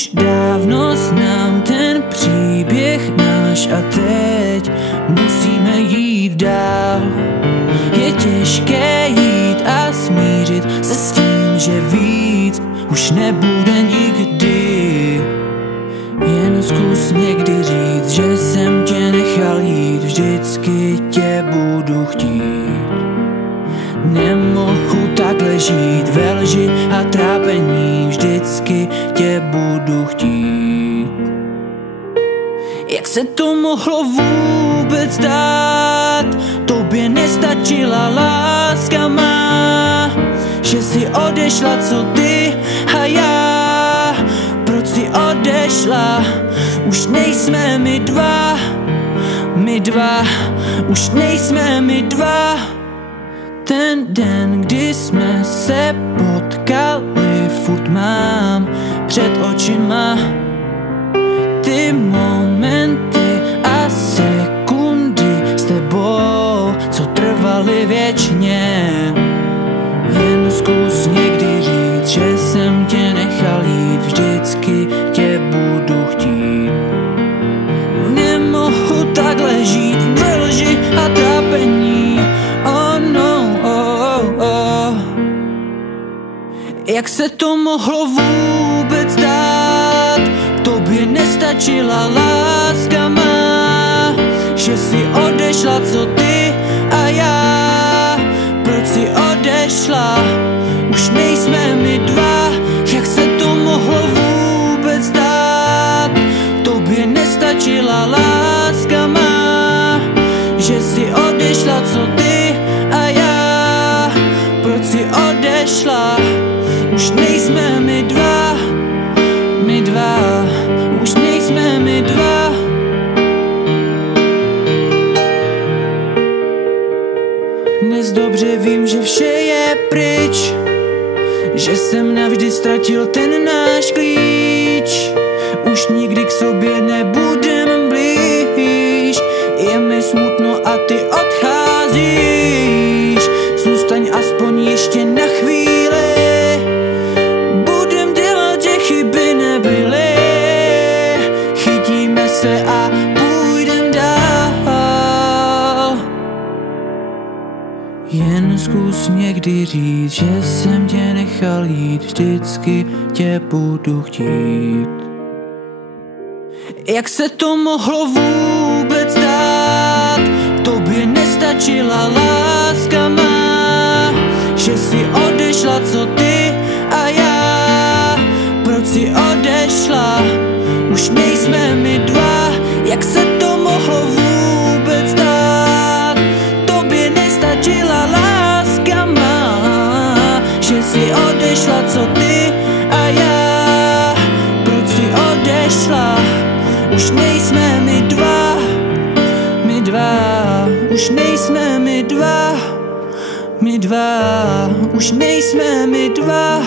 Už dávno znám ten příběh náš a teď musíme jít dál. Je těžké jít a smířit se s tím, že víc už nebude nikdy. Jen zkus někdy říct, že jsem tě nechal jít, vždycky tě budu chtít. Nemohu takhle žít ve lži a trápení, vždycky tě budu chtít. Jak se to mohlo vůbec dát? Tobě nestačila láska má, že si odešla, co ty a já. Proč si odešla? Už nejsme my dva, už nejsme my dva. Ten den, kdy jsme se potkali, furt mám před očima ty momenty a sekundy s tebou, co trvaly věčně. Jen zkus někdy říct, že jsem tě nechal jít, vždycky tě budu chtít. Nemohu takhle žít ve lži a trápení, oh no, oh, oh. Jak se to mohlo vůbec dát? Tobě nestačila láska má, že si odešla, co ty a já. Proč si odešla? Už nejsme my dva. Jak se to mohlo vůbec dát? Tobě nestačila láska má, že si odešla, co ty a já. Proč si odešla? Už nejsme my dva, už nejsme my dva. Dnes dobře vím, že vše je pryč, že jsem navždy ztratil ten náš klíč. Už nikdy k sobě nebudem blíž, je mi smutno a ty odcházíš. Zůstaň aspoň ještě na chvíli, budem dělat, že chyby nebyly. Chytíme se a půjdem dál. Jen zkus někdy říct, že jsem tě nechal jít, vždycky tě budu chtít. Jak se to mohlo vůbec dát? Tobě nestačila láska má, že si odešla, co ty a já. Proč si odešla? Už nejsme my dva. Jak se to mohlo vůbec dát? Tobě nestačila láska má, že si odešla, co ty a já. Proč si odešla? Už nejsme my dva, už nejsme my dva, už nejsme my dva.